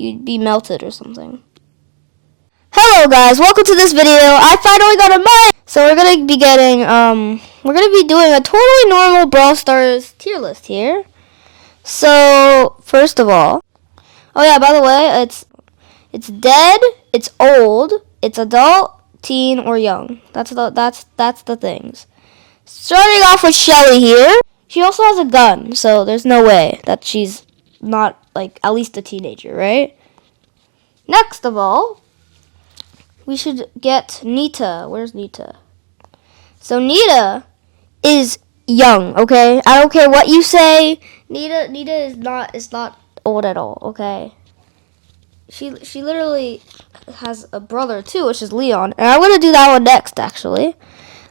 you'd be melted or something. Hello guys, welcome to this video. I finally got a mic! So we're gonna be getting, we're gonna be doing a totally normal Brawl Stars tier list here. So, first of all, oh yeah, by the way, it's dead, it's old, it's adult, teen, or young. That's the things. Starting off with Shelly here. She also has a gun, so there's no way that she's not, like, at least a teenager, right? Next of all, we should get Nita. Where's Nita? So Nita is young, okay? I don't care what you say. Nita is not old at all, okay? She literally has a brother too, which is Leon. And I'm gonna do that one next, actually.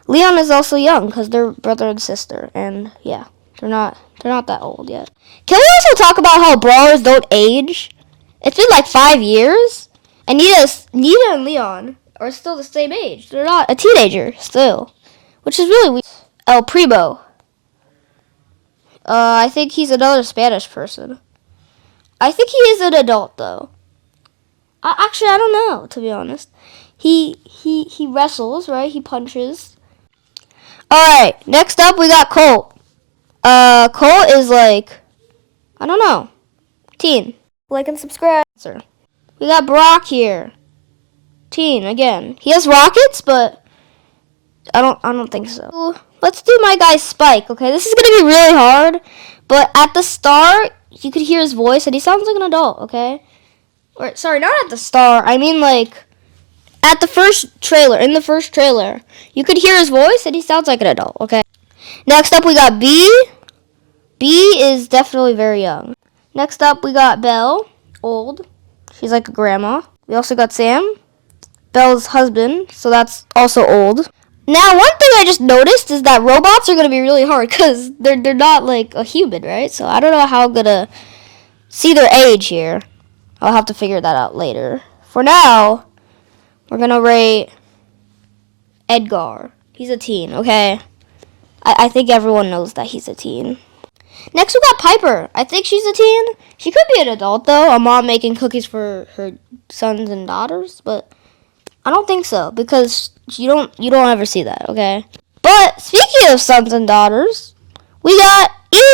Leon is also young because they're brother and sister, and yeah, they're not that old yet. Can we also talk about how brawlers don't age? It's been like 5 years, and Nita and Leon are still the same age. They're not a teenager still, which is really weird. El Primo. I think he's another Spanish person. I think he is an adult though. Actually, I don't know, to be honest. He wrestles, right? He punches. Alright, next up we got Colt. Colt is like, I don't know, teen. Like and subscribe. We got Brock here. Teen, again. He has rockets, but I don't think so. Let's do my guy Spike, okay? This is gonna be really hard, but at the start, you could hear his voice, and he sounds like an adult, okay? Or, sorry, not at the start. I mean, like, at the first trailer, in the first trailer, you could hear his voice, and he sounds like an adult, okay? Next up, we got B. B is definitely very young. Next up, we got Belle, old. She's like a grandma. We also got Sam, Belle's husband, so that's also old. Now, one thing I just noticed is that robots are going to be really hard because they're not like a human, right? So I don't know how I'm going to see their age here. I'll have to figure that out later. For now, we're going to rate Edgar. He's a teen, okay? I think everyone knows that he's a teen. Next, we got Piper. I think she's a teen. She could be an adult, though. A mom making cookies for her sons and daughters, but I don't think so because you don't ever see that, okay? But speaking of sons and daughters, we got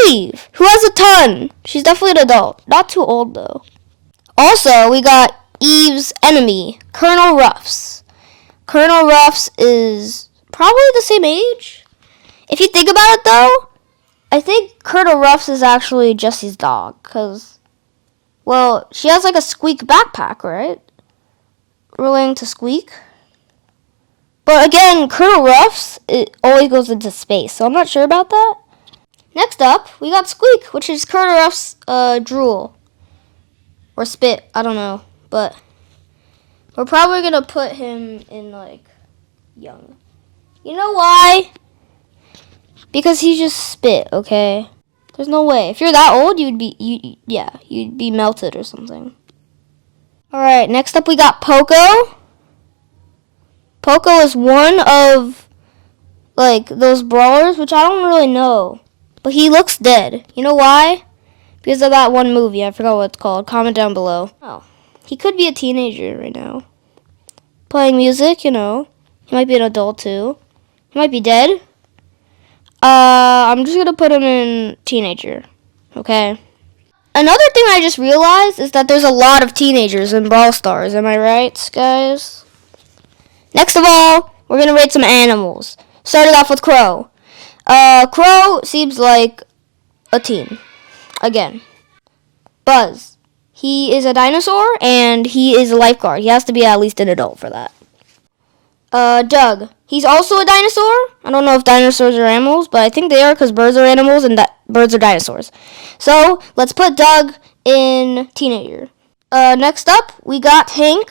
Eve, who has a ton. She's definitely an adult. Not too old, though. Also, we got Eve's enemy, Colonel Ruffs. Colonel Ruffs is probably the same age. If you think about it, though, I think Colonel Ruffs is actually Jessie's dog, because, well, she has like a Squeak backpack, right? Relating to Squeak. But again, Colonel Ruffs, it always goes into space, so I'm not sure about that. Next up, we got Squeak, which is Colonel Ruffs' drool. Or spit, I don't know. But we're probably going to put him in, like, young. You know why? Because he just spit, okay? There's no way. If you're that old, you'd be melted or something. Alright, next up we got Poco. Poco is one of, like, those brawlers, which I don't really know. But he looks dead. You know why? Because of that one movie. I forgot what it's called. Comment down below. Oh, he could be a teenager right now. Playing music, you know. He might be an adult, too. He might be dead. I'm just going to put him in teenager. Okay? Another thing I just realized is that there's a lot of teenagers in Brawl Stars. Am I right, guys? Next of all, we're going to rate some animals. Starting off with Crow. Crow seems like a teen. Again. Buzz. He is a dinosaur, and he is a lifeguard. He has to be at least an adult for that. Doug. He's also a dinosaur. I don't know if dinosaurs are animals, but I think they are because birds are animals and birds are dinosaurs. So, let's put Doug in teenager. Next up, we got Hank.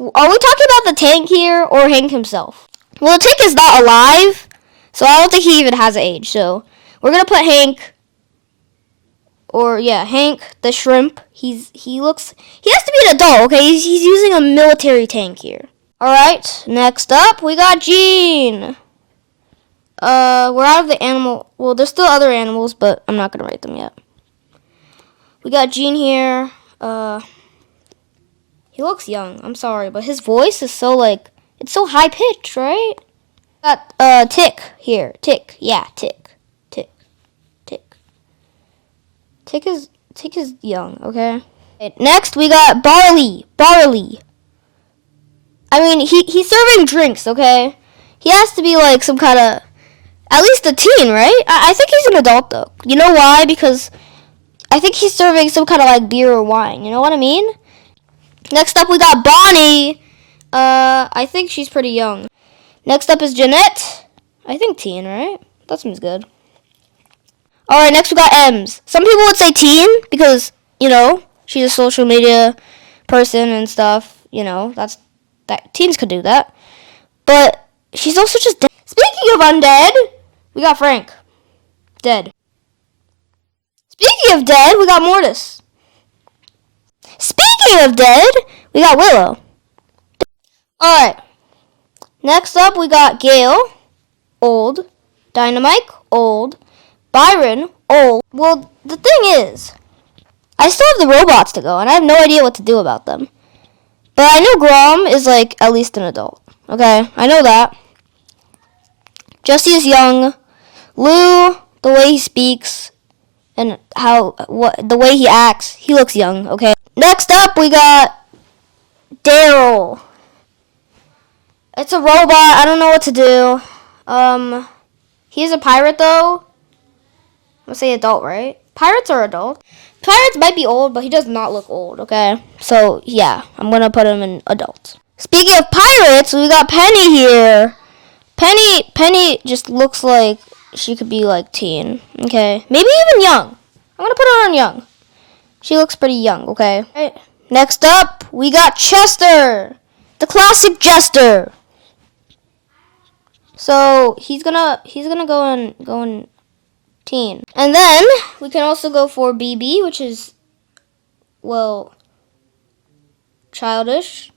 Are we talking about the tank here or Hank himself? Well, the tank is not alive, so I don't think he even has an age. So, we're going to put Hank, or yeah, Hank the shrimp. He has to be an adult, okay? He's using a military tank here. Alright, next up, we got Gene. We're out of the animal. Well, there's still other animals, but I'm not going to rate them yet. We got Gene here. He looks young. I'm sorry, but his voice is so like it's so high pitched, right? Got Tick here. Tick. Yeah, Tick. Tick. Tick. Tick is young, okay? Next we got Barley. Barley. I mean, he's serving drinks, okay? He has to be like some kind of at least a teen, right? I think he's an adult though. You know why? Because I think he's serving some kind of like beer or wine. You know what I mean? Next up, we got Bonnie. I think she's pretty young. Next up is Jeanette. I think teen, right? That seems good. Alright, next we got Ems. Some people would say teen because, you know, she's a social media person and stuff. You know, that teens could do that. But she's also just dead. Speaking of undead, we got Frank. Dead. Speaking of dead, we got Mortis. Speaking of dead, we got Willow. Alright. Next up, we got Gale. Old. Dynamite. Old. Byron. Old. Well, the thing is, I still have the robots to go, and I have no idea what to do about them. But I know Grom is, like, at least an adult. Okay? I know that. Jesse is young. Lou, the way he speaks, and the way he acts, he looks young, okay? Next up, we got Daryl. It's a robot. I don't know what to do. He's a pirate, though. I'm gonna say adult, right? Pirates are adult. Pirates might be old, but he does not look old, okay? So, yeah, I'm gonna put him in adult. Speaking of pirates, we got Penny here. Penny just looks like she could be like teen, okay? Maybe even young. I'm gonna put her on young. She looks pretty young, okay? All right. Next up, we got Chester, the classic Jester. So he's gonna go in teen, and then we can also go for BB, which is, well, childish.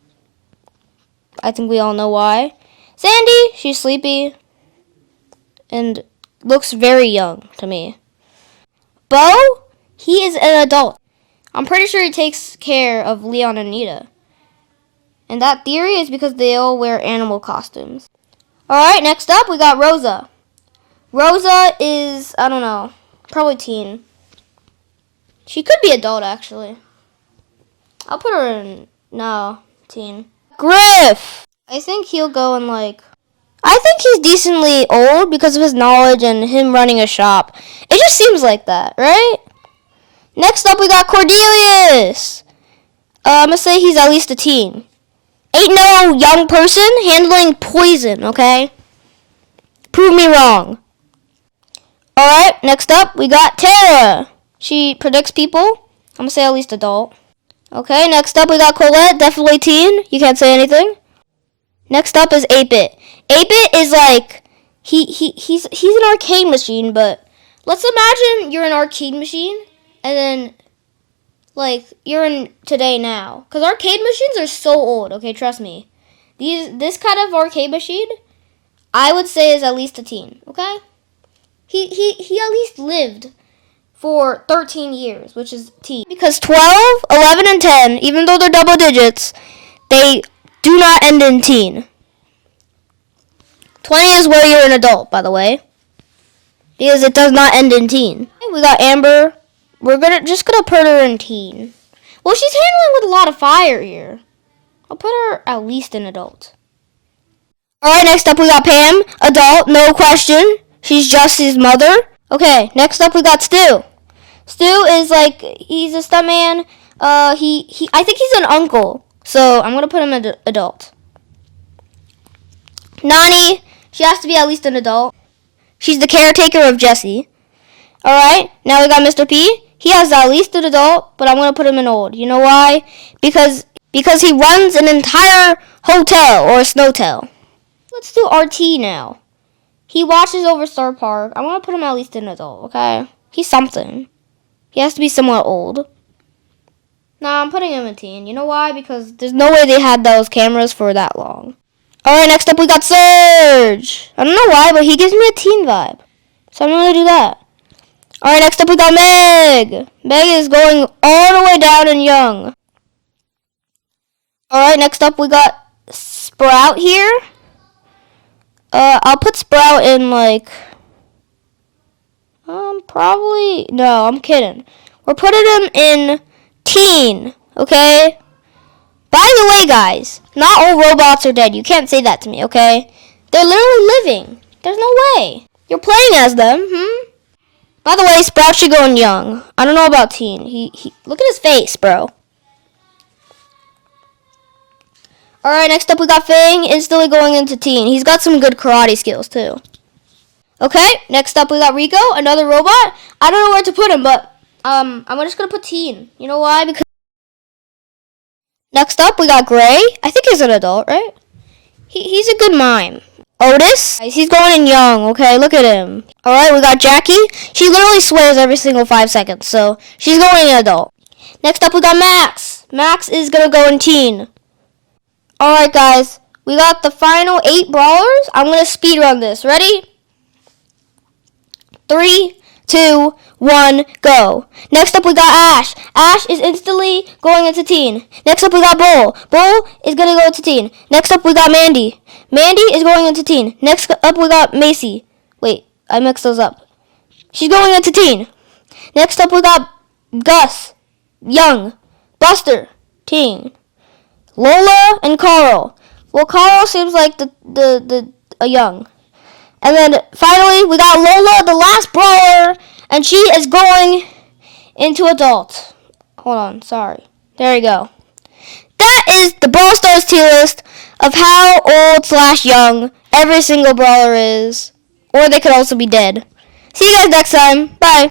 I think we all know why. Sandy, she's sleepy and looks very young to me. Bo, he is an adult. I'm pretty sure he takes care of Leon and Nita. And that theory is because they all wear animal costumes. Alright, next up we got Rosa. Rosa is, I don't know, probably teen. She could be adult, actually. I'll put her in, no, teen. Griff! I think he'll go in like, I think he's decently old because of his knowledge and him running a shop. It just seems like that, right? Next up, we got Cordelius. I'm going to say he's at least a teen. Ain't no young person handling poison, okay? Prove me wrong. Alright, next up, we got Tara. She predicts people. I'm going to say at least adult. Okay, next up, we got Colette. Definitely teen. You can't say anything. Next up is 8-Bit. 8-Bit is like, he's an arcade machine, but let's imagine you're an arcade machine, and then, like, you're in today now. Because arcade machines are so old, okay, trust me. This kind of arcade machine, I would say is at least a teen, okay? He at least lived for 13 years, which is teen. Because 12, 11, and 10, even though they're double digits, they do not end in teen. 20 is where you're an adult, by the way. Because it does not end in teen. We got Amber. We're just gonna put her in teen. Well, she's handling with a lot of fire here. I'll put her at least in adult. Alright, next up we got Pam. Adult, no question. She's Jesse's mother. Okay, next up we got Stu. Stu is like, he's a stuntman. I think he's an uncle. So I'm gonna put him in adult. Nani, she has to be at least an adult. She's the caretaker of Jesse. Alright, now we got Mr. P. He has at least an adult, but I'm gonna put him in old. You know why? Because he runs an entire hotel or a snowtel. Let's do RT now. He watches over Star Park. I want to put him at least in adult, okay? He's something. He has to be somewhat old. Nah, I'm putting him in teen. You know why? Because there's no way they had those cameras for that long. Alright, next up we got Serge. I don't know why, but he gives me a teen vibe. So I'm going to do that. Alright, next up we got Meg. Meg is going all the way down and young. Alright, next up we got Sprout here. I'll put Sprout in like... probably... No, I'm kidding. We're putting him in teen, okay? By the way, guys, not all robots are dead. You can't say that to me, okay? They're literally living. There's no way. You're playing as them, By the way, Sprout should go in young. I don't know about teen. He look at his face, bro. Alright, next up we got Fang, instantly going into teen. He's got some good karate skills, too. Okay, next up we got Rico, another robot. I don't know where to put him, but I'm just gonna put teen. You know why? Because next up we got Gray. I think he's an adult, right? He's a good mime. Otis, he's going in young, okay? Look at him. Alright, we got Jackie. She literally swears every single 5 seconds, so she's going in adult. Next up we got Max. Max is gonna go in teen. Alright, guys. We got the final 8 brawlers. I'm gonna speedrun this. Ready? 3, 2, 1, go. Next up we got Ash. Ash is instantly going into teen. Next up we got Bull. Bull is gonna go into teen. Next up we got Mandy. Mandy is going into teen. Next up we got Macy. Wait, I mixed those up. She's going into teen. Next up we got Gus. Young. Buster. Teen. Lola and Carl. Well, Carl seems like a young. And then finally, we got Lola, the last brawler, and she is going into adult. Hold on, sorry. There you go. That is the Brawl Stars tier list of how old/young every single brawler is. Or they could also be dead. See you guys next time. Bye.